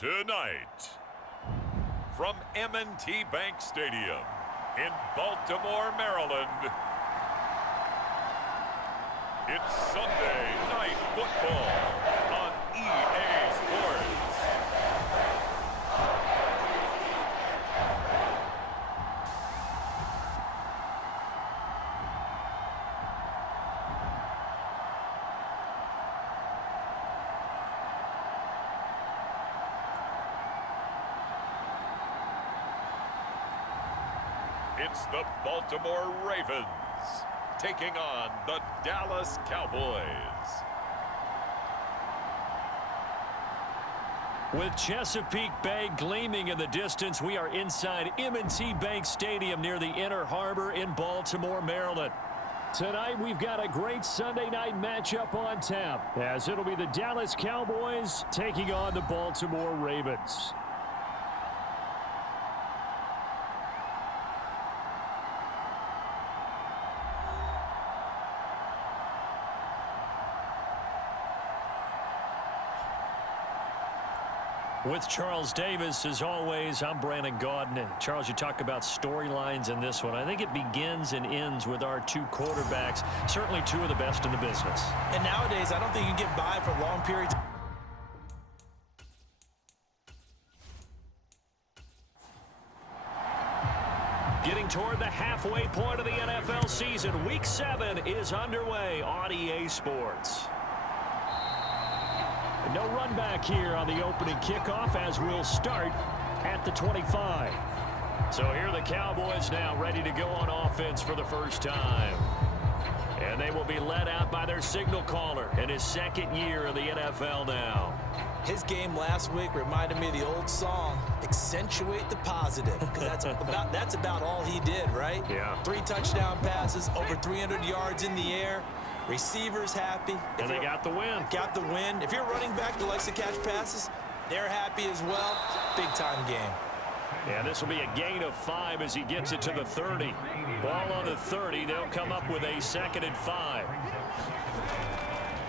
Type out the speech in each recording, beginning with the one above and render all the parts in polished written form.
Tonight, from M&T Bank Stadium in Baltimore, Maryland, it's Sunday Night Football on EA Sports. It's the Baltimore Ravens taking on the Dallas Cowboys. With Chesapeake Bay gleaming in the distance, we are inside M&T Bank Stadium near the Inner Harbor in Baltimore, Maryland. Tonight, we've got a great Sunday night matchup on tap, as it'll be the Dallas Cowboys taking on the Baltimore Ravens. With Charles Davis, as always, I'm Brandon Gaudin. Charles, you talk about storylines in this one. I think it begins and ends with our two quarterbacks, certainly two of the best in the business. And nowadays, I don't think you can get by for long periods. Getting toward the halfway point of the NFL season, Week 7 is underway on EA Sports. No run back here on the opening kickoff as we'll start at the 25. So here are the Cowboys now ready to go on offense for the first time. And they will be led out by their signal caller in his second year of the NFL now. His game last week reminded me of the old song, Accentuate the Positive. Because that's about all he did, right? Yeah. 3 touchdown passes, over 300 yards in the air. Receivers happy. And they got the win. Got the win. If you're running back that likes to catch passes, they're happy as well. Big-time game. Yeah, this will be a gain of 5 as he gets it to the 30. Ball on the 30. They'll come up with a 2nd and 5.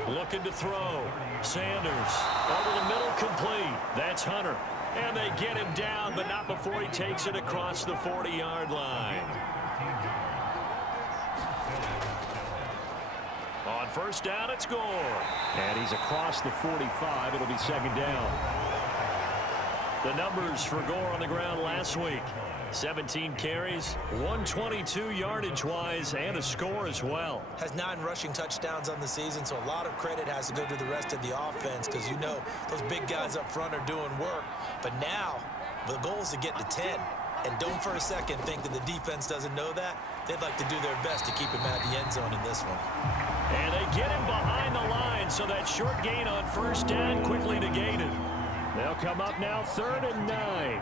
Looking to throw. Sanders over the middle, complete. That's Hunter. And they get him down, but not before he takes it across the 40-yard line. On first down, it's Gore. And he's across the 45. It'll be 2nd down. The numbers for Gore on the ground last week. 17 carries, 122 yardage-wise, and a score as well. Has 9 rushing touchdowns on the season, so a lot of credit has to go to the rest of the offense because, you know, those big guys up front are doing work. But now, the goal is to get to 10. And don't for a second think that the defense doesn't know that. They'd like to do their best to keep him out of the end zone in this one. And they get him behind the line, so that short gain on first down quickly negated. They'll come up now 3rd and 9.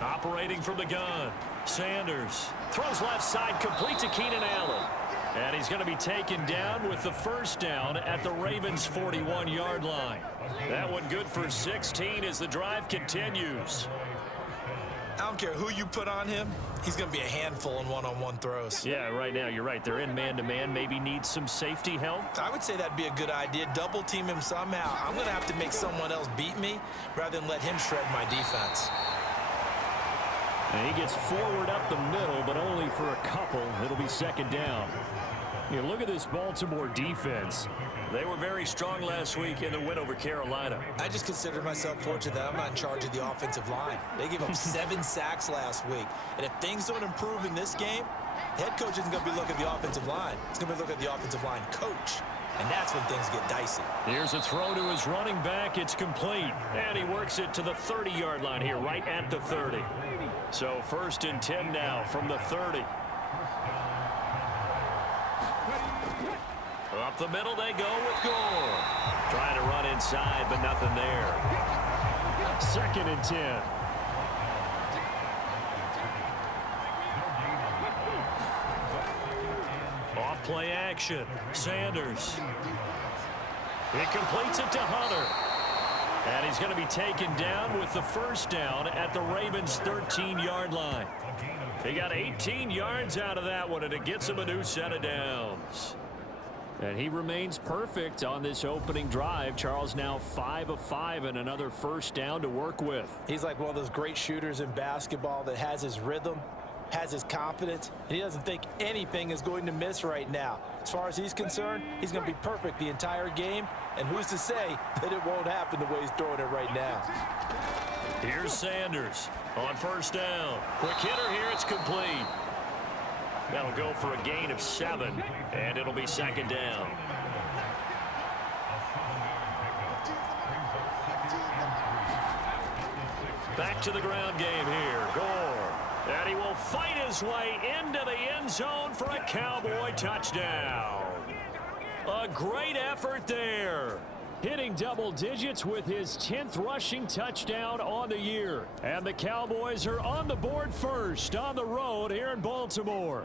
Operating from the gun. Sanders throws left side, complete to Keenan Allen. And he's going to be taken down with the first down at the Ravens' 41-yard line. That one good for 16 as the drive continues. I don't care who you put on him. He's going to be a handful in one-on-one throws. Yeah, right now, you're right. They're in man-to-man. Maybe needs some safety help. I would say that'd be a good idea. Double team him somehow. I'm going to have to make someone else beat me rather than let him shred my defense. And he gets forward up the middle, but only for a couple. It'll be 2nd down. You look at this Baltimore defense. They were very strong last week in the win over Carolina. I just consider myself fortunate that I'm not in charge of the offensive line. They gave up 7 sacks last week. And if things don't improve in this game, the head coach isn't going to be looking at the offensive line. He's going to be looking at the offensive line coach. And that's when things get dicey. Here's a throw to his running back. It's complete. And he works it to the 30-yard line here, right at the 30. So 1st and 10 now from the 30. Up the middle they go with Gore. Trying to run inside, but nothing there. 2nd and 10. Off play action. Sanders. He completes it to Hunter. And he's going to be taken down with the first down at the Ravens' 13-yard line. He got 18 yards out of that one, and it gets him a new set of downs. And he remains perfect on this opening drive. Charles now 5 of 5 and another first down to work with. He's like one of those great shooters in basketball that has his rhythm, has his confidence, and he doesn't think anything is going to miss right now. As far as he's concerned, he's going to be perfect the entire game, and who's to say that it won't happen the way he's throwing it right now. Here's Sanders on first down. Quick hitter here, it's complete. That'll go for a gain of 7, and it'll be second down. Back to the ground game here. Gore. And he will fight his way into the end zone for a Cowboy touchdown. A great effort there. Hitting double digits with his 10th rushing touchdown on the year. And the Cowboys are on the board first on the road here in Baltimore.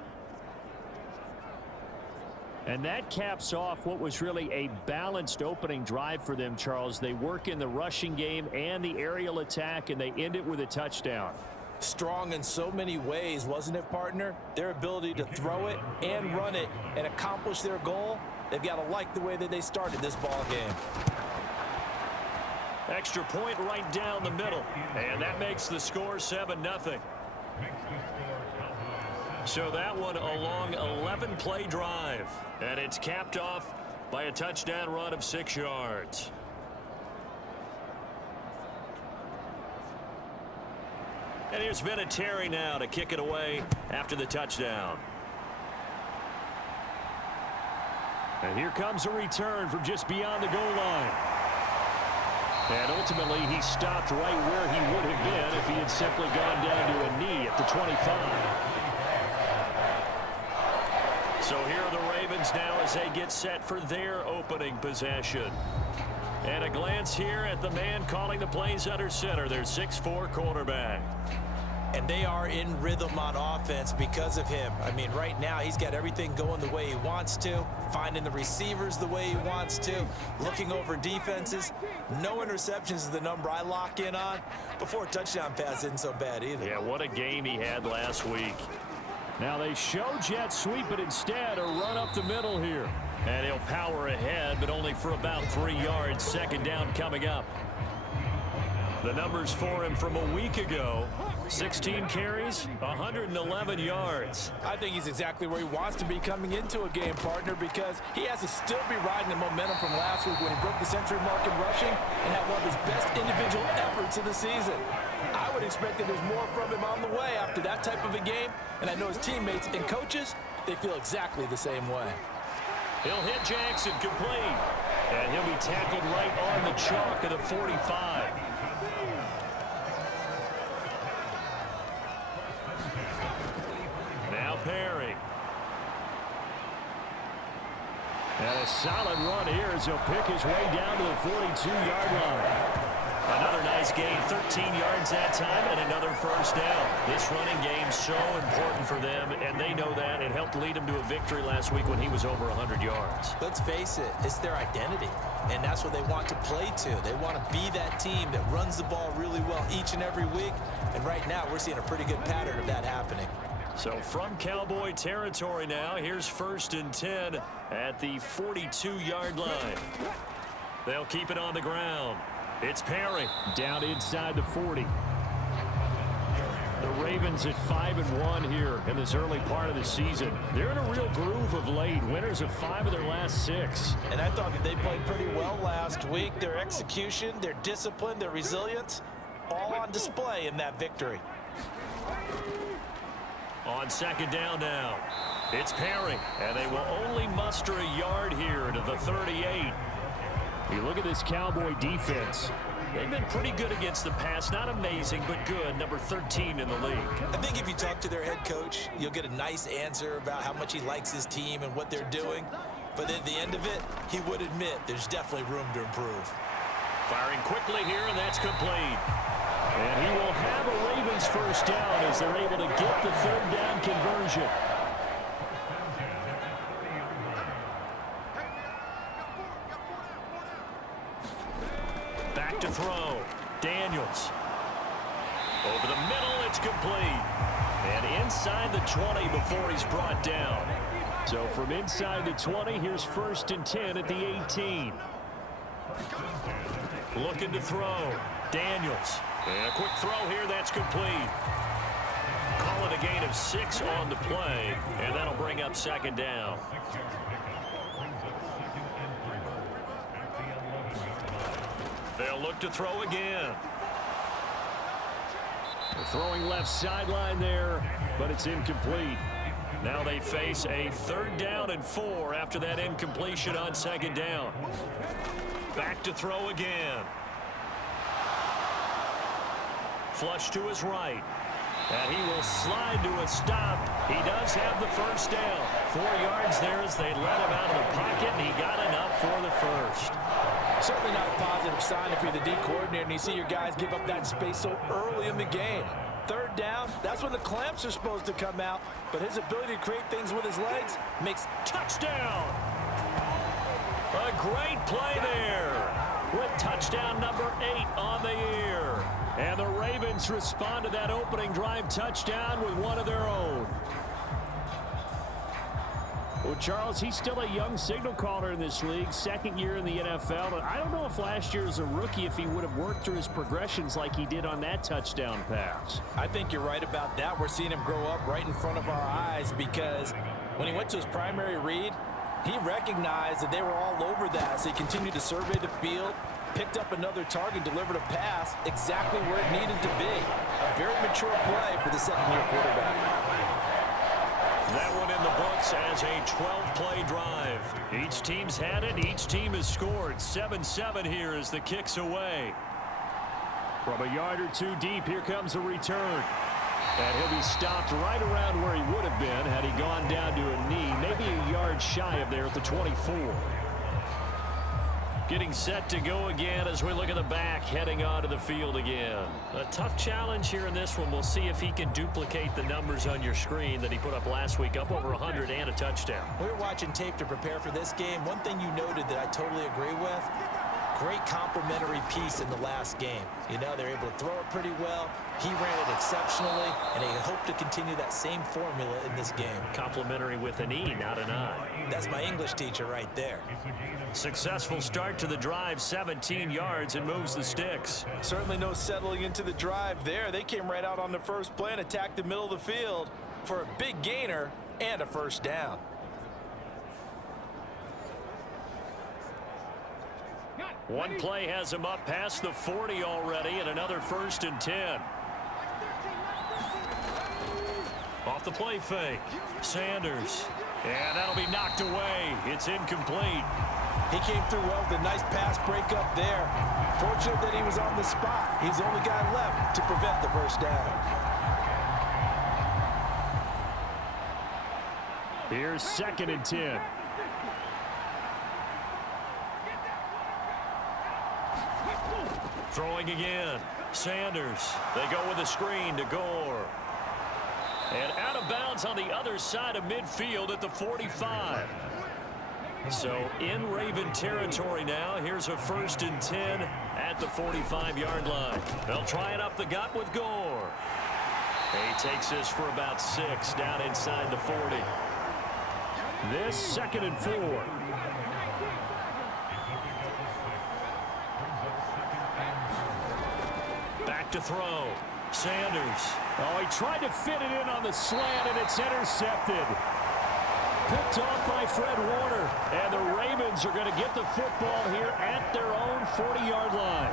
And that caps off what was really a balanced opening drive for them, Charles. They work in the rushing game and the aerial attack, and they end it with a touchdown. Strong in so many ways, wasn't it, partner? Their ability to throw it and run it and accomplish their goal, they've got to like the way that they started this ball game. Extra point right down the middle, and that makes the score 7-0. So that one a long 11-play drive, and it's capped off by a touchdown run of 6 yards. And here's Vinatieri now to kick it away after the touchdown. And here comes a return from just beyond the goal line. And ultimately, he stopped right where he would have been if he had simply gone down to a knee at the 25. So here are the Ravens now as they get set for their opening possession. And a glance here at the man calling the plays under center, their 6'4" quarterback. And they are in rhythm on offense because of him. I mean, right now he's got everything going the way he wants to, finding the receivers the way he wants to, looking over defenses. No interceptions is the number I lock in on. Before a touchdown pass isn't so bad either. Yeah, what a game he had last week. Now they show jet sweep, but instead a run up the middle here. And he'll power ahead, but only for about 3 yards. Second down coming up. The numbers for him from a week ago: 16 carries, 111 yards. I think he's exactly where he wants to be coming into a game, partner, because he has to still be riding the momentum from last week when he broke the century mark in rushing and had one of his best individual efforts of the season. I would expect that there's more from him on the way after that type of a game, and I know his teammates and coaches, they feel exactly the same way. He'll hit Jackson complete, and he'll be tackled right on the chalk of the 45. Now Perry. And a solid run here as he'll pick his way down to the 42-yard line. Another nice gain, 13 yards that time, and another first down. This running game so important for them, and they know that. It helped lead them to a victory last week when he was over 100 yards. Let's face it, it's their identity, and that's what they want to play to. They want to be that team that runs the ball really well each and every week, and right now we're seeing a pretty good pattern of that happening. So from Cowboy territory now, here's 1st and 10 at the 42-yard line. They'll keep it on the ground. It's Perry down inside the 40. The Ravens at 5-1 here in this early part of the season. They're in a real groove of late. Winners of 5 of their last 6. And I thought that they played pretty well last week. Their execution, their discipline, their resilience, all on display in that victory. On second down now, it's Perry, and they will only muster a yard here to the 38. You look at this Cowboy defense. They've been pretty good against the pass. Not amazing, but good. Number 13 in the league. I think if you talk to their head coach, you'll get a nice answer about how much he likes his team and what they're doing. But at the end of it, he would admit there's definitely room to improve. Firing quickly here, and that's complete. And he will have a Ravens first down as they're able to get the 3rd down conversion. Back to throw. Daniels. Over the middle, it's complete. And inside the 20 before he's brought down. So from inside the 20, here's 1st and 10 at the 18. Looking to throw. Daniels. And a quick throw here. That's complete. Call it a gain of 6 on the play, and that'll bring up 2nd down. They'll look to throw again. They're throwing left sideline there, but it's incomplete. Now they face a 3rd down and 4 after that incompletion on 2nd down. Back to throw again. Flush to his right. And he will slide to a stop. He does have the 1st down. 4 yards there as they let him out of the pocket, and he got enough for the 1st. Certainly not a positive sign if you're the D coordinator and you see your guys give up that space so early in the game. 3rd down, that's when the clamps are supposed to come out, but his ability to create things with his legs makes touchdown. A great play there with touchdown number 8 on the year. And the Ravens respond to that opening drive touchdown with one of their own. Well, Charles, he's still a young signal caller in this league, 2nd year in the NFL. And I don't know if last year as a rookie if he would have worked through his progressions like he did on that touchdown pass. I think you're right about that. We're seeing him grow up right in front of our eyes because when he went to his primary read, he recognized that they were all over that, so he continued to survey the field, picked up another target, delivered a pass exactly where it needed to be. A very mature play for the 2nd-year quarterback. That one in the books as a 12-play drive. Each team's had it. Each team has scored. 7-7 here as the kick's away. From a yard or 2 deep, here comes a return. And he'll be stopped right around where he would have been had he gone down to a knee, maybe a yard shy of there at the 24. Getting set to go again as we look at the back, heading onto the field again. A tough challenge here in this one. We'll see if he can duplicate the numbers on your screen that he put up last week, up over 100 and a touchdown. We were watching tape to prepare for this game. One thing you noted that I totally agree with, great complementary piece in the last game. You know, they're able to throw it pretty well. He ran it exceptionally, and they hope to continue that same formula in this game. Complimentary with an E, not an I. That's my English teacher right there. Successful start to the drive, 17 yards, and moves the sticks. Certainly no settling into the drive there. They came right out on the first play and attacked the middle of the field for a big gainer and a 1st down. One play has him up past the 40 already, and another 1st and 10. Off the play fake. Sanders. And that'll be knocked away. It's incomplete. He came through well with a nice pass breakup there. Fortunate that he was on the spot. He's the only guy left to prevent the 1st down. Here's 2nd and 10. Throwing again. Sanders. They go with a screen to Gore. And out of bounds on the other side of midfield at the 45. So in Raven territory now. Here's a 1st and 10 at the 45-yard line. They'll try it up the gut with Gore. He takes this for about 6 down inside the 40. This 2nd and 4. Back to throw. Sanders. Oh, he tried to fit it in on the slant, and it's intercepted. Picked off by Fred Warner. And the Ravens are going to get the football here at their own 40-yard line.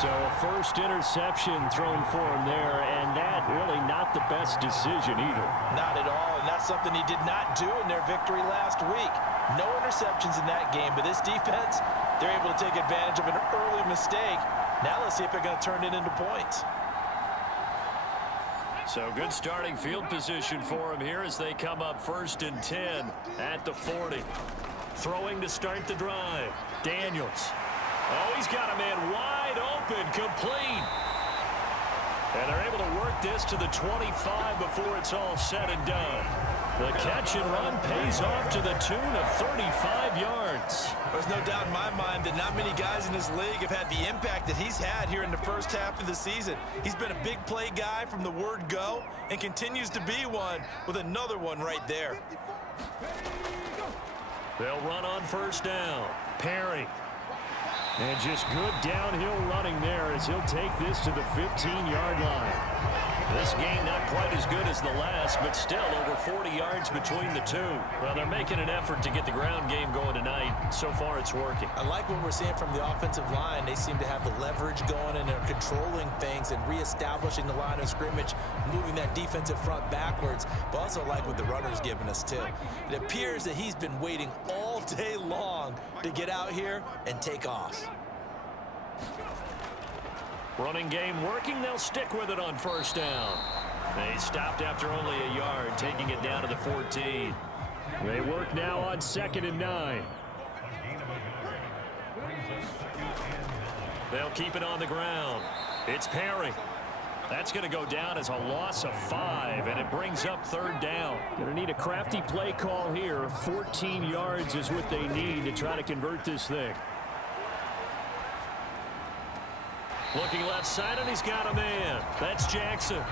So a 1st interception thrown for him there, and that really not the best decision either. Not at all, and that's something he did not do in their victory last week. No interceptions in that game, but this defense, they're able to take advantage of an early mistake. Now let's see if they're going to turn it into points. So good starting field position for him here as they come up 1st and 10 at the 40. Throwing to start the drive. Daniels. Oh, he's got a man wide open, complete. And they're able to work this to the 25 before it's all said and done. The catch and run pays off to the tune of 35 yards. There's no doubt in my mind that not many guys in this league have had the impact that he's had here in the first half of the season. He's been a big play guy from the word go and continues to be one with another one right there. They'll run on first down. Perry. And just good downhill running there as he'll take this to the 15-yard line. This game not quite as good as the last, but still over 40 yards between the two. Well, they're making an effort to get the ground game going tonight. So far, it's working. I like what we're seeing from the offensive line. They seem to have the leverage going, and they're controlling things and reestablishing the line of scrimmage, moving that defensive front backwards, but also like what the runner's giving us, too. It appears that he's been waiting all day long to get out here and take off. Running game working. They'll stick with it on first down. They stopped after only a yard, taking it down to the 14. They work now on 2nd and 9. They'll keep it on the ground. It's Perry. That's going to go down as a loss of 5, and it brings up 3rd down. Going to need a crafty play call here. 14 yards is what they need to try to convert this thing. Looking left side, and he's got a man. That's Jackson.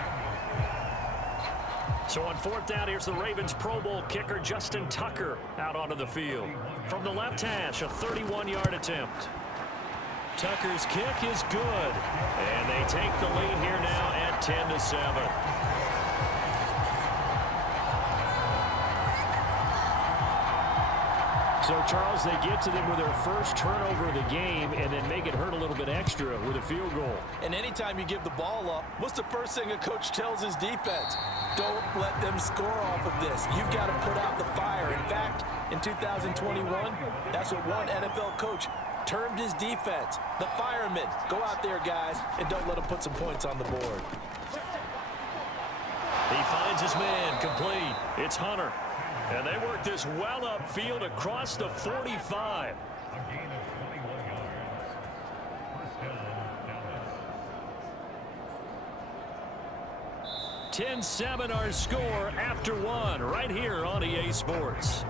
So on 4th down, here's the Ravens Pro Bowl kicker, Justin Tucker, out onto the field. From the left hash, a 31-yard attempt. Tucker's kick is good. And they take the lead here now at 10-7. So, Charles, they get to them with their first turnover of the game and then make it hurt a little bit extra with a field goal. And anytime you give the ball up, what's the first thing a coach tells his defense? Don't let them score off of this. You've got to put out the fire. In fact, in 2021, that's what one NFL coach termed his defense. The firemen. Go out there, guys, and don't let them put some points on the board. He finds his man complete. It's Hunter. And they work this well upfield across the 45. (10-7) our score after 1 right here on EA Sports.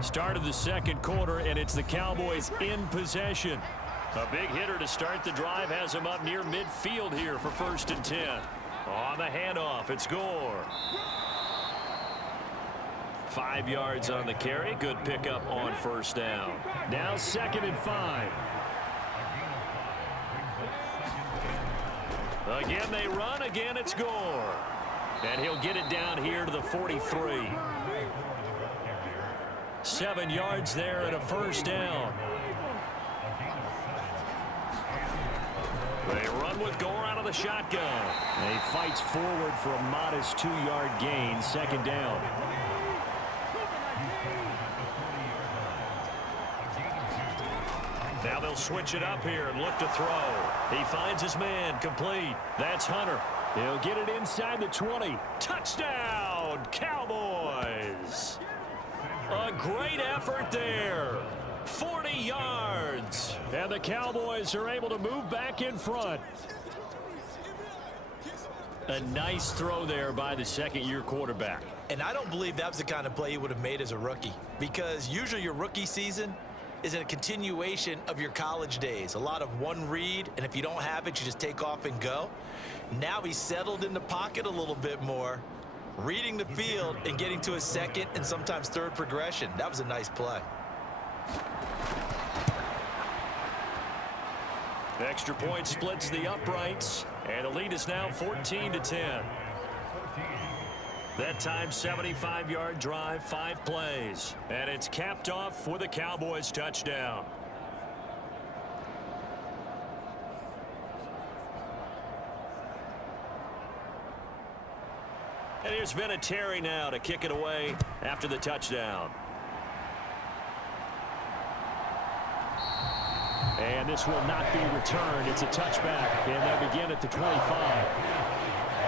Start of the 2nd quarter, and it's the Cowboys in possession. A big hitter to start the drive has him up near midfield here for 1st and 10. On the handoff, it's Gore. 5 yards on the carry. Good pickup on 1st down. Now 2nd and 5. Again they run. Again it's Gore. And he'll get it down here to the 43. 7 yards there and a 1st down. They run with Gore out of the shotgun. He fights forward for a modest 2-yard gain. 2nd down. Now they'll switch it up here and look to throw. He finds his man complete. That's Hunter. He'll get it inside the 20. Touchdown, Cowboys. A great effort there. 40 yards. And the Cowboys are able to move back in front. A nice throw there by the 2nd-year quarterback. And I don't believe that was the kind of play he would have made as a rookie, because usually your rookie season is a continuation of your college days. A lot of one read, and if you don't have it, you just take off and go. Now he's settled in the pocket a little bit more, reading the field and getting to his 2nd and sometimes 3rd progression. That was a nice play. Extra point splits the uprights, and the lead is now 14-10. That time, 75-yard drive, 5 plays. And it's capped off with a Cowboys touchdown. And here's Vinatieri now to kick it away after the touchdown. And this will not be returned. It's a touchback, and they'll begin at the 25.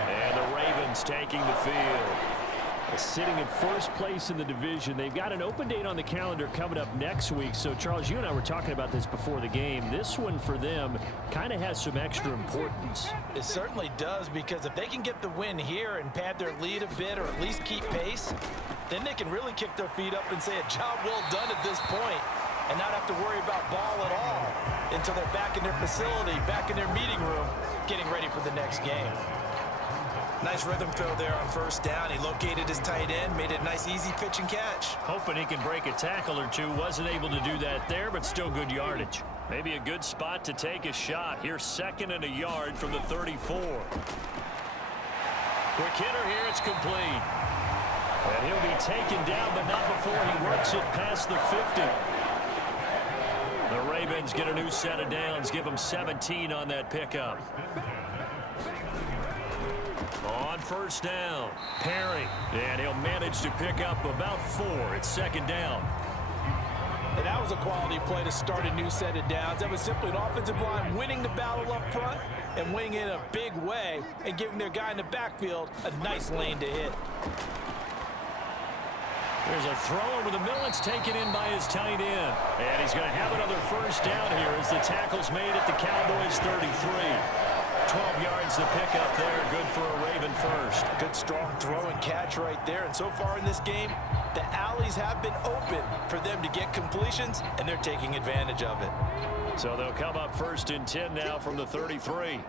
And the Ravens taking the field. Sitting in 1st place in the division. They've got an open date on the calendar coming up next week. So, Charles, you and I were talking about this before the game. This one for them kind of has some extra importance. It certainly does, because if they can get the win here and pad their lead a bit, or at least keep pace, then they can really kick their feet up and say a job well done at this point, and not have to worry about ball at all until they're back in their facility, back in their meeting room, getting ready for the next game. Nice rhythm throw there on first down. He located his tight end, made it a nice easy pitch and catch. Hoping he can break a tackle or two. Wasn't able to do that there, but still good yardage. Maybe a good spot to take a shot. Here's 2nd and a yard from the 34. Quick hitter here. It's complete. And he'll be taken down, but not before he works it past the 50. The Ravens get a new set of downs. Give them 17 on that pickup. On first down, Perry. And he'll manage to pick up about 4. It's 2nd down. And that was a quality play to start a new set of downs. That was simply an offensive line winning the battle up front and winning in a big way and giving their guy in the backfield a nice lane to hit. There's a throw over the middle. It's taken in by his tight end. And he's going to have another first down here as the tackle's made at the Cowboys 33. 12 yards to pick up there. Good for a Raven first. Good strong throw and catch right there. And so far in this game, the alleys have been open for them to get completions, and they're taking advantage of it. So they'll come up 1st and 10 now from the 33.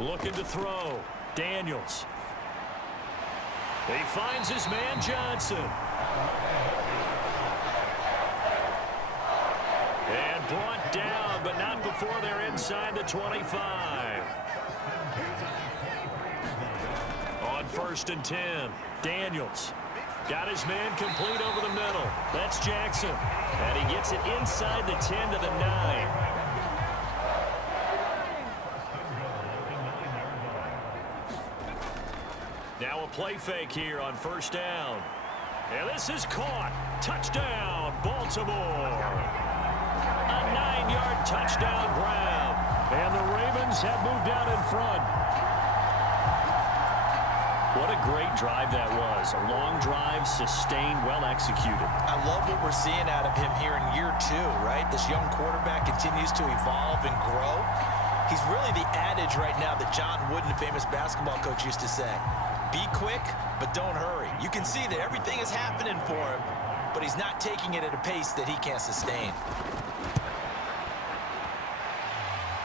Looking to throw. Daniels. He finds his man Johnson. And brought down, but not before they're inside the 25. On 1st and 10, Daniels got his man complete over the middle. That's Jackson. And he gets it inside the 10 to the 9. Now a play fake here on first down. And this is caught. Touchdown, Baltimore. A 9-yard touchdown grab. And the Ravens have moved out in front. What a great drive that was. A long drive, sustained, well executed. I love what we're seeing out of him here in year 2, right? This young quarterback continues to evolve and grow. He's really the adage right now that John Wooden, the famous basketball coach, used to say. Be quick, but don't hurry. You can see that everything is happening for him, but he's not taking it at a pace that he can't sustain.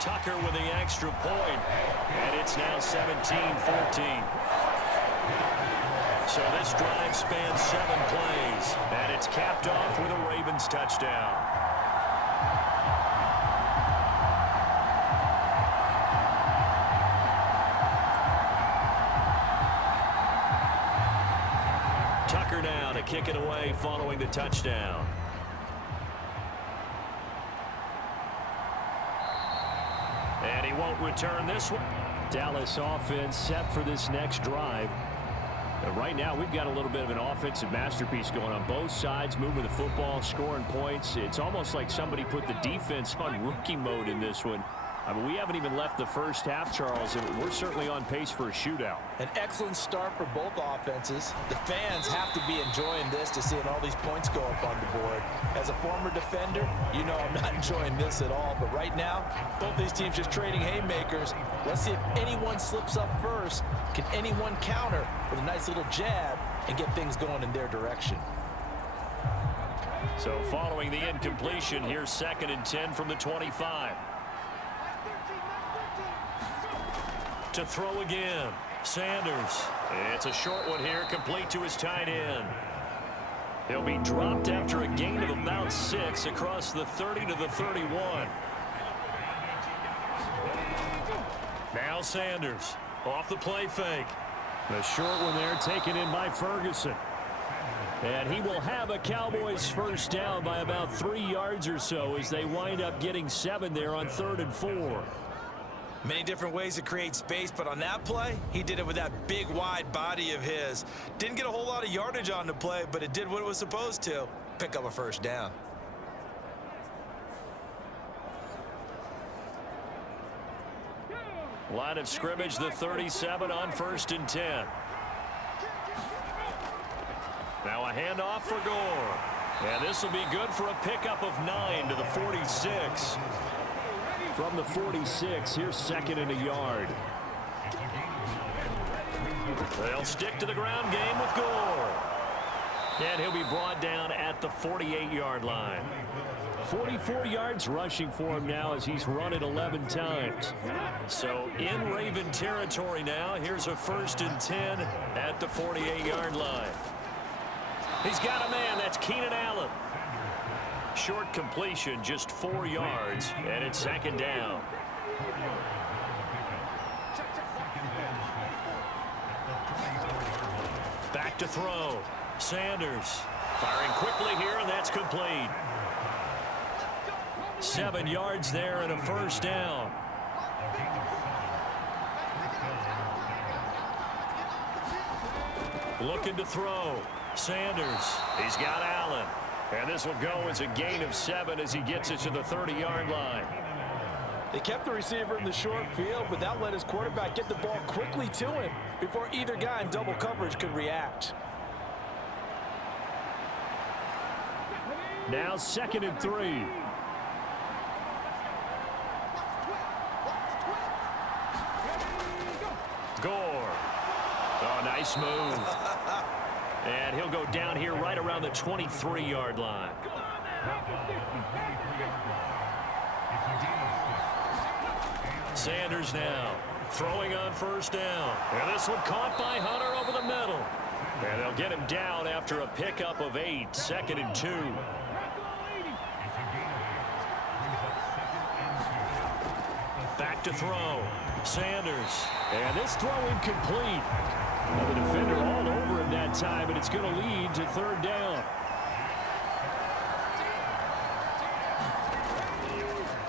Tucker with the extra point, and it's now 17-14. So this drive spans 7 plays, and it's capped off with a Ravens touchdown. Tucker now to kick it away following the touchdown. And he won't return this one. Dallas offense set for this next drive. Right now, we've got a little bit of an offensive masterpiece going on both sides, moving the football, scoring points. It's almost like somebody put the defense on rookie mode in this one. I mean, we haven't even left the first half, Charles, and we're certainly on pace for a shootout. An excellent start for both offenses. The fans have to be enjoying this to seeing all these points go up on the board. As a former defender, you know I'm not enjoying this at all. But right now, both these teams just trading haymakers. Let's see if anyone slips up first. Can anyone counter with a nice little jab and get things going in their direction? So following the incompletion, here's 2nd and 10 from the 25. To throw again, Sanders. It's a short one here, complete to his tight end. He'll be dropped after a gain of about 6 across the 30 to the 31. Now Sanders off the play fake. The short one there taken in by Ferguson. And he will have a Cowboys first down by about 3 yards or so as they wind up getting 7 there on 3rd and 4. Many different ways to create space, but on that play, he did it with that big, wide body of his. Didn't get a whole lot of yardage on the play, but it did what it was supposed to. Pick up a first down. Line of scrimmage, the 37 on 1st and 10. Now a handoff for Gore. And this will be good for a pickup of 9 to the 46. From the 46, here's 2nd and a yard. They'll stick to the ground game with Gore. And he'll be brought down at the 48-yard line. 44 yards rushing for him now as he's run it 11 times. So in Raven territory now. Here's a 1st and 10 at the 48-yard line. He's got a man. That's Keenan Allen. Short completion, just 4 yards, and it's 2nd down. Back to throw. Sanders firing quickly here, and that's complete. 7 yards there and a 1st down. Looking to throw. Sanders. He's got Allen. And this will go as a gain of 7 as he gets it to the 30-yard line. They kept the receiver in the short field, but that let his quarterback get the ball quickly to him before either guy in double coverage could react. Now 2nd and 3. Gore. Oh, nice move. And he'll go down here right around the 23-yard line. Sanders now throwing on 1st down. And this one caught by Hunter over the middle. And they'll get him down after a pickup of 8. 2nd and 2. Back to throw. Sanders. And this throw incomplete. Well, the defender all over him that time, and it's going to lead to 3rd down.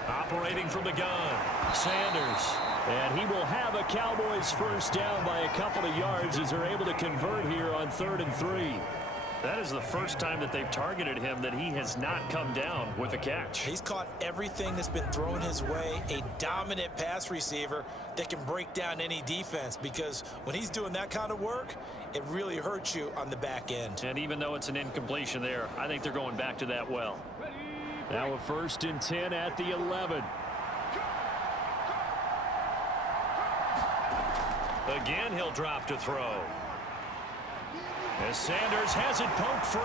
Operating from the gun. Sanders. And he will have a Cowboys 1st down by a couple of yards as they're able to convert here on 3rd and 3. That is the first time that they've targeted him that he has not come down with a catch. He's caught everything that's been thrown his way. A dominant pass receiver that can break down any defense, because when he's doing that kind of work, it really hurts you on the back end. And even though it's an incompletion there, I think they're going back to that well. Now a 1st and 10 at the 11. Again, he'll drop to throw. As Sanders has it poked free.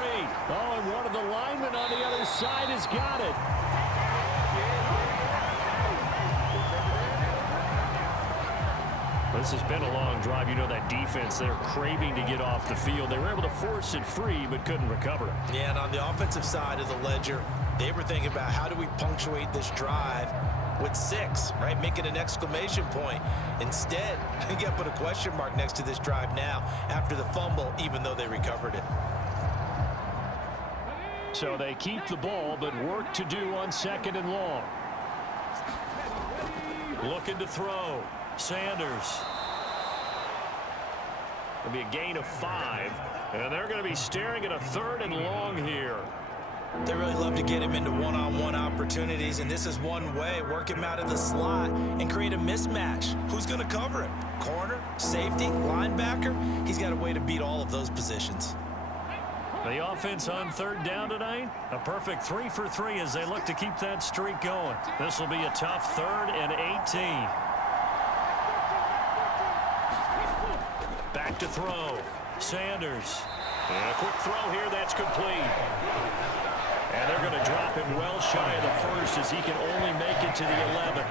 Oh, and one of the linemen on the other side has got it. This has been a long drive. You know that defense, they're craving to get off the field. They were able to force it free, but couldn't recover it. Yeah, and on the offensive side of the ledger, they were thinking about how do we punctuate this drive with 6, right? Making an exclamation point. Instead, they got to put a question mark next to this drive now after the fumble, even though they recovered it. So they keep the ball, but work to do on 2nd and long. Looking to throw. Sanders. It'll be a gain of 5. And they're going to be staring at a 3rd and long here. They really love to get him into one-on-one opportunities, and this is one way. Work him out of the slot and create a mismatch. Who's going to cover him? Corner, safety, linebacker? He's got a way to beat all of those positions. The offense on 3rd down tonight, a perfect 3 for 3 as they look to keep that streak going. This will be a tough 3rd and 18. Back to throw. Sanders. And a quick throw here, that's complete. And they're going to drop him well shy of the 1st as he can only make it to the 11.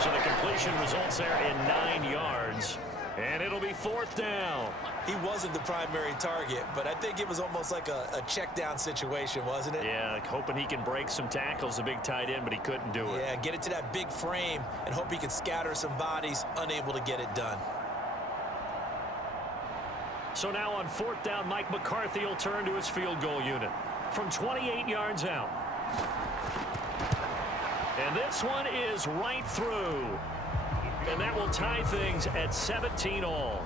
So the completion results there in 9 yards. And it'll be 4th down. He wasn't the primary target, but I think it was almost like a check down situation, wasn't it? Yeah, like hoping he can break some tackles, a big tight end, but he couldn't do it. Yeah, get it to that big frame and hope he can scatter some bodies, unable to get it done. So now on 4th down, Mike McCarthy will turn to his field goal unit from 28 yards out. And this one is right through. And that will tie things at 17 all.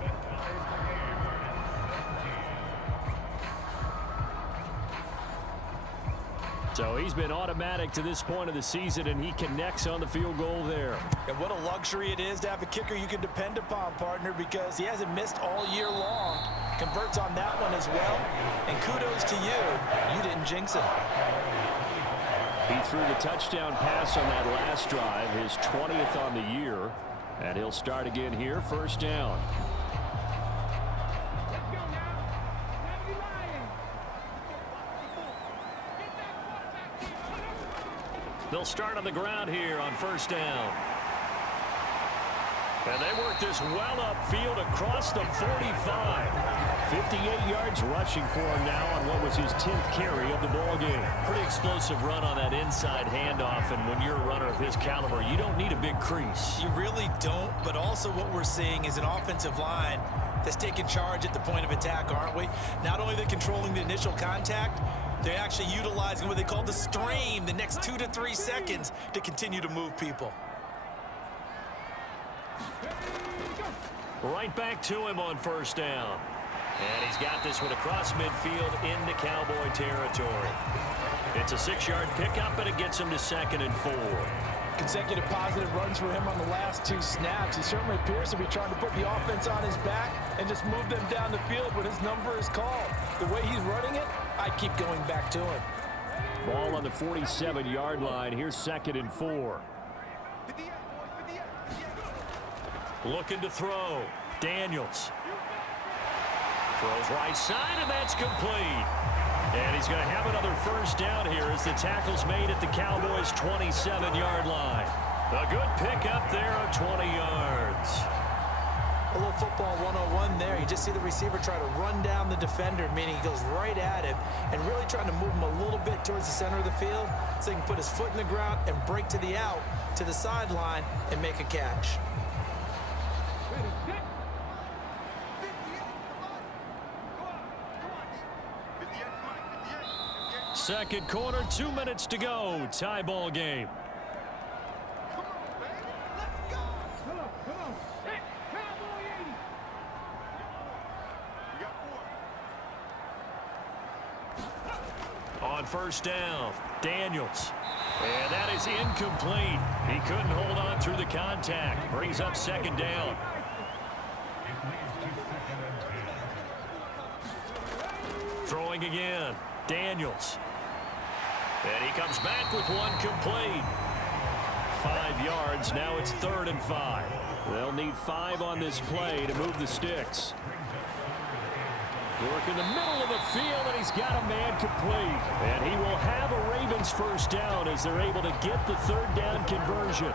So he's been automatic to this point of the season, and he connects on the field goal there. And what a luxury it is to have a kicker you can depend upon, partner, because he hasn't missed all year long. Converts on that one as well. And kudos to you. You didn't jinx him. He threw the touchdown pass on that last drive, his 20th on the year. And he'll start again here, 1st down. They'll start on the ground here on first down. And they work this well upfield across the 45. 58 yards rushing for him now on what was his 10th carry of the ball game. Pretty explosive run on that inside handoff, and when you're a runner of his caliber, you don't need a big crease. You really don't, but also what we're seeing is an offensive line that's taking charge at the point of attack, aren't we? Not only are they controlling the initial contact, they're actually utilizing what they call the stream, the next 2 to 3 seconds, to continue to move people. Right back to him on first down. And he's got this one across midfield into Cowboy territory. It's a 6-yard pickup, and it gets him to 2nd and 4. Consecutive positive runs for him on the last 2 snaps. He certainly appears to be trying to put the offense on his back and just move them down the field when his number is called. The way he's running it, I keep going back to him. Ball on the 47-yard line. Here's 2nd and 4. Looking to throw. Daniels. Throws right side, and that's complete. And he's going to have another first down here as the tackle's made at the Cowboys' 27-yard line. A good pickup there of 20 yards. A little football 101 there. You just see the receiver try to run down the defender, meaning he goes right at him and really trying to move him a little bit towards the center of the field so he can put his foot in the ground and break to the out, to the sideline, and make a catch. Second quarter, 2 minutes to go. Tie ball game. On first down, Daniels. And that is incomplete. He couldn't hold on through the contact. Brings up 2nd down. Throwing again, Daniels. And he comes back with one complete. 5 yards. Now it's 3rd and 5. They'll need 5 on this play to move the sticks. Work in the middle of the field, and he's got a man complete. And he will have a Ravens first down as they're able to get the 3rd down conversion.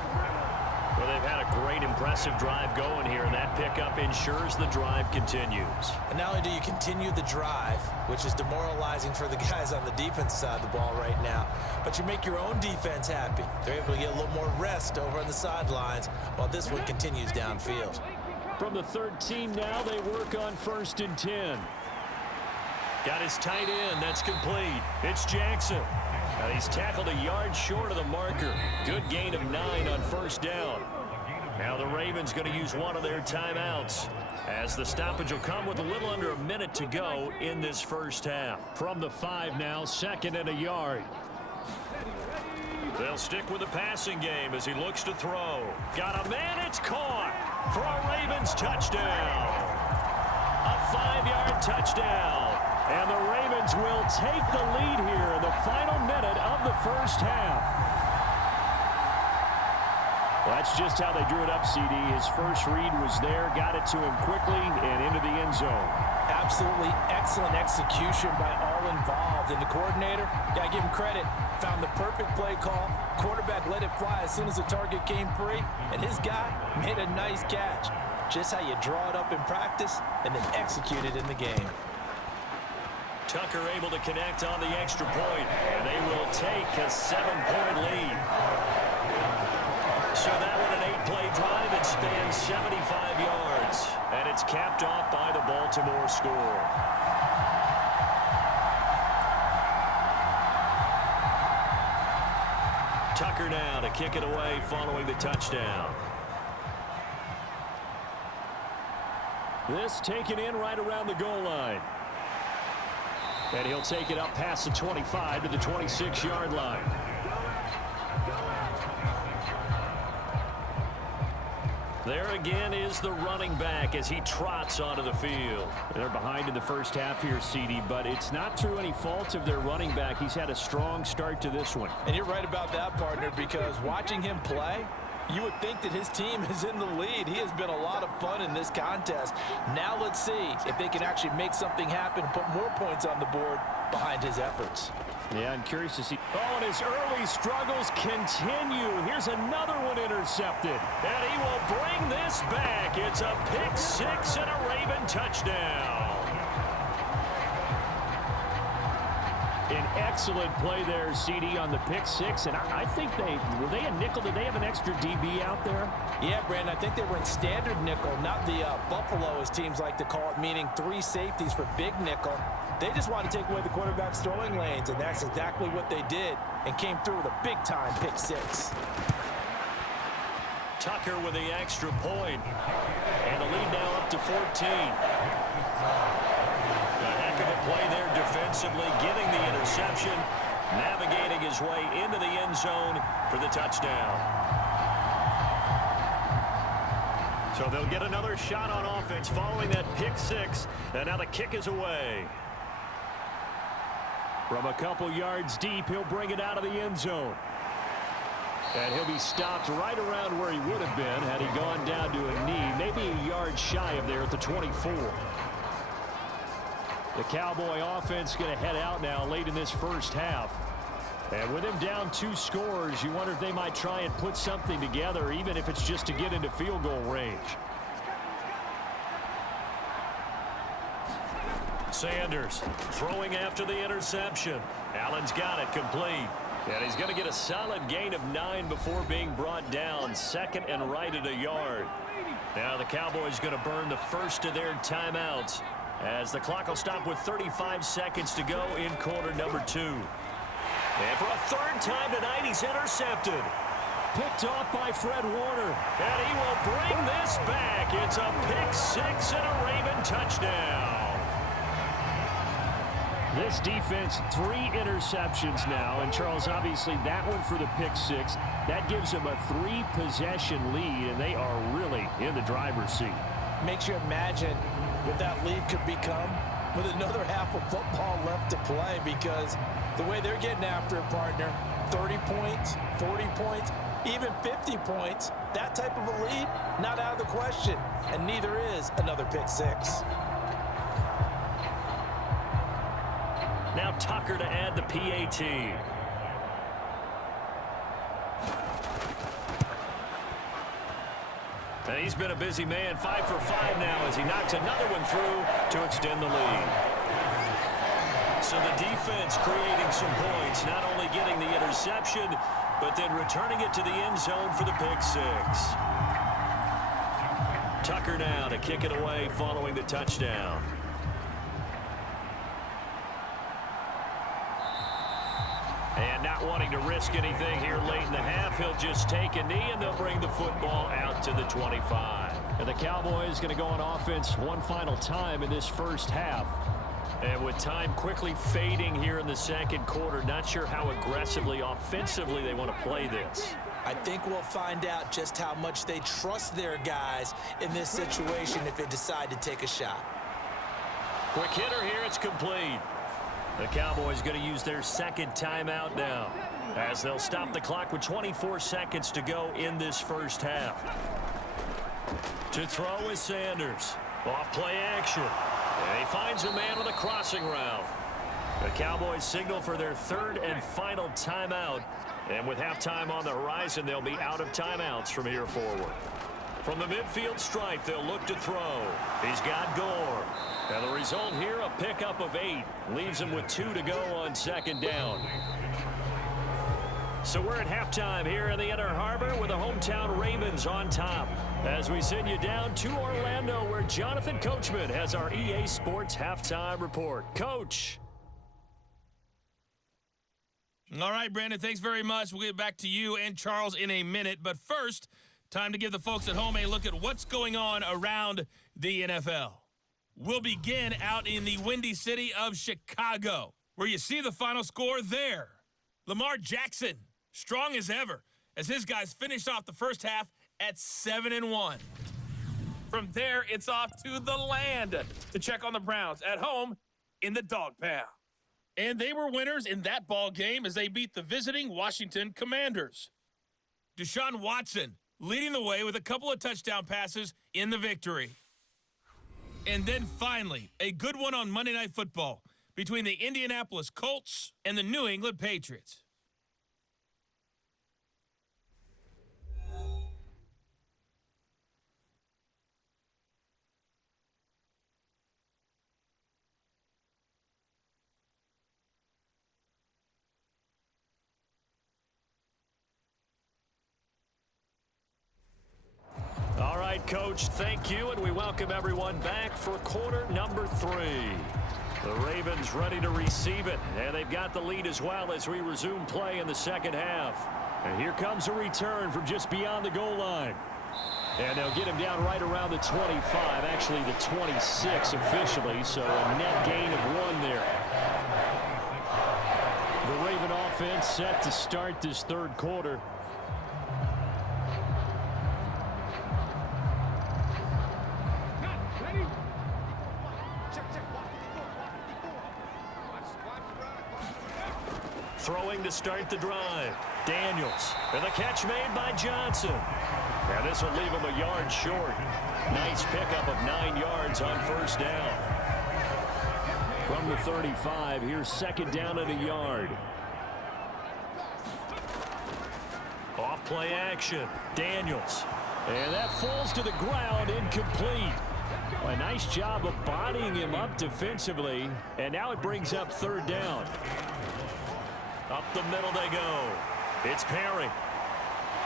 Well, they've had a great, impressive drive going here, and that pickup ensures the drive continues. And not only do you continue the drive, which is demoralizing for the guys on the defense side of the ball right now, but you make your own defense happy. They're able to get a little more rest over on the sidelines while this one continues downfield. From the 13 now, they work on 1st and 10. Got his tight end. That's complete. It's Jackson. And he's tackled a yard short of the marker. Good gain of 9 on first down. Now the Ravens going to use one of their timeouts, as the stoppage will come with a little under a minute to go in this first half. From the 5 now, 2nd and a yard. They'll stick with the passing game as he looks to throw. Got a man. It's caught for a Ravens touchdown. A 5-yard touchdown. And the Ravens will take the lead here in the final minute of the first half. Well, that's just how they drew it up, CD. His first read was there, got it to him quickly, and into the end zone. Absolutely excellent execution by all involved. And the coordinator, got to give him credit, found the perfect play call. Quarterback let it fly as soon as the target came free, and his guy made a nice catch. Just how you draw it up in practice and then execute it in the game. Tucker able to connect on the extra point, and they will take a 7-point lead. So that one an 8-play drive that spans 75 yards, and it's capped off by the Baltimore score. Tucker now to kick it away following the touchdown. This taken in right around the goal line. And he'll take it up past the 25 to the 26-yard line. There again is the running back as he trots onto the field. They're behind in the first half here, CD, but it's not through any fault of their running back. He's had a strong start to this one. And you're right about that, partner, because watching him play, You would think that his team is in the lead. He has been a lot of fun in this contest. Now let's see if they can actually make something happen and put more points on the board behind his efforts. Yeah, I'm curious to see. Oh, and his early struggles continue. Here's another one intercepted. And he will bring this back. It's a pick six and a Raven touchdown. An excellent play there, CD, on the pick six. And I think were they a nickel? Did they have an extra DB out there? Yeah, Brandon, I think they were in standard nickel, not the Buffalo, as teams like to call it, meaning 3 safeties for big nickel. They just want to take away the quarterback's throwing lanes, and that's exactly what they did, and came through with a big-time pick six. Tucker with the extra point. And the lead now up to 14. A heck of a play there defensively, getting the interception, navigating his way into the end zone for the touchdown. So they'll get another shot on offense following that pick six, and now the kick is away. From a couple yards deep, he'll bring it out of the end zone. And he'll be stopped right around where he would have been had he gone down to a knee, maybe a yard shy of there at the 24. The Cowboy offense going to head out now late in this first half. And with him down 2 scores, you wonder if they might try and put something together, even if it's just to get into field goal range. Sanders throwing after the interception. Allen's got it complete. And he's going to get a solid gain of 9 before being brought down. Second and right at a yard. Now the Cowboys going to burn the first of their timeouts as the clock will stop with 35 seconds to go in quarter number 2. And for a third time tonight, he's intercepted. Picked off by Fred Warner. And he will bring this back. It's a pick six and a Raven touchdown. This defense, 3 interceptions now. And, Charles, obviously that one for the pick six. That gives them a 3-possession lead, and they are really in the driver's seat. Makes you imagine what that lead could become with another half of football left to play, because the way they're getting after a partner, 30 points, 40 points, even 50 points, that type of a lead, not out of the question. And neither is another pick six. Now Tucker to add the PAT. And he's been a busy man, 5 for 5 now as he knocks another one through to extend the lead. So the defense creating some points, not only getting the interception, but then returning it to the end zone for the pick six. Tucker now to kick it away following the touchdown. And not wanting to risk anything here late in the half, he'll just take a knee, and they'll bring the football out to the 25. And the Cowboys going to go on offense one final time in this first half. And with time quickly fading here in the second quarter, not sure how aggressively, offensively they want to play this. I think we'll find out just how much they trust their guys in this situation if they decide to take a shot. Quick hitter here, it's complete. The Cowboys going to use their second timeout now as they'll stop the clock with 24 seconds to go in this first half. To throw is Sanders. Off play action. And he finds a man with a crossing route. The Cowboys signal for their third and final timeout. And with halftime on the horizon, they'll be out of timeouts from here forward. From the midfield stripe, they'll look to throw. He's got Gore. And the result here, a pickup of 8. Leaves him with 2 to go on second down. So we're at halftime here in the Inner Harbor with the hometown Ravens on top. As we send you down to Orlando, where Jonathan Coachman has our EA Sports Halftime Report. Coach. All right, Brandon, thanks very much. We'll get back to you and Charles in a minute. But first, time to give the folks at home a look at what's going on around the NFL. We'll begin out in the windy city of Chicago, where you see the final score there. Lamar Jackson, strong as ever, as his guys finished off the first half at 7-1. From there, it's off to the land to check on the Browns at home in the Dog Pound. And they were winners in that ball game as they beat the visiting Washington Commanders. Deshaun Watson leading the way with a couple of touchdown passes in the victory. And then finally, a good one on Monday Night Football between the Indianapolis Colts and the New England Patriots. All right, Coach, thank you, and we welcome everyone back for quarter number 3. The Ravens ready to receive it, and they've got the lead as well as we resume play in the second half. And here comes a return from just beyond the goal line. And they'll get him down right around the 25, actually the 26 officially, so a net gain of 1 there. The Raven offense set to start this third quarter. Throwing to start the drive. Daniels. And the catch made by Johnson. And this will leave him a yard short. Nice pickup of 9 yards on first down. From the 35, here's second down and a yard. Off play action. Daniels. And that falls to the ground, incomplete. A nice job of bodying him up defensively. And now it brings up third down. Up the middle they go. It's Perry.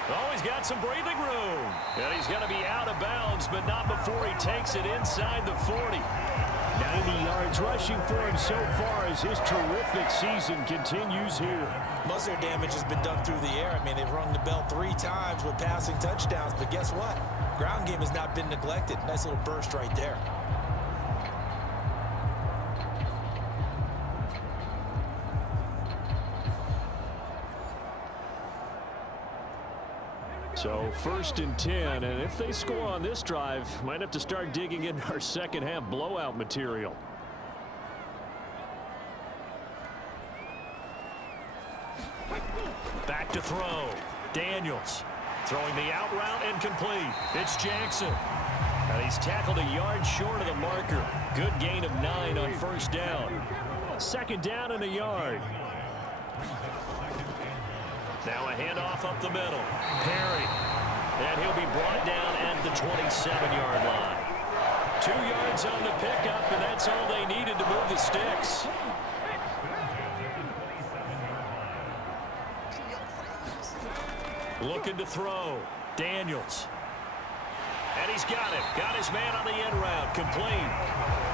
Oh, he's got some breathing room. And he's going to be out of bounds, but not before he takes it inside the 40. 90 yards rushing for him so far as his terrific season continues here. Most of their damage has been done through the air. I mean, they've rung the bell 3 times with passing touchdowns, but guess what? Ground game has not been neglected. Nice little burst right there. So first and 10, and if they score on this drive, might have to start digging in our second half blowout material. Back to throw. Daniels throwing the out route incomplete. It's Jackson. And he's tackled a yard short of the marker. Good gain of 9 on first down. Second down and a yard. Now a handoff up the middle. Perry. And he'll be brought down at the 27-yard line. 2 yards on the pickup, and that's all they needed to move the sticks. Looking to throw. Daniels. And he's got it. Got his man on the end route. Complete.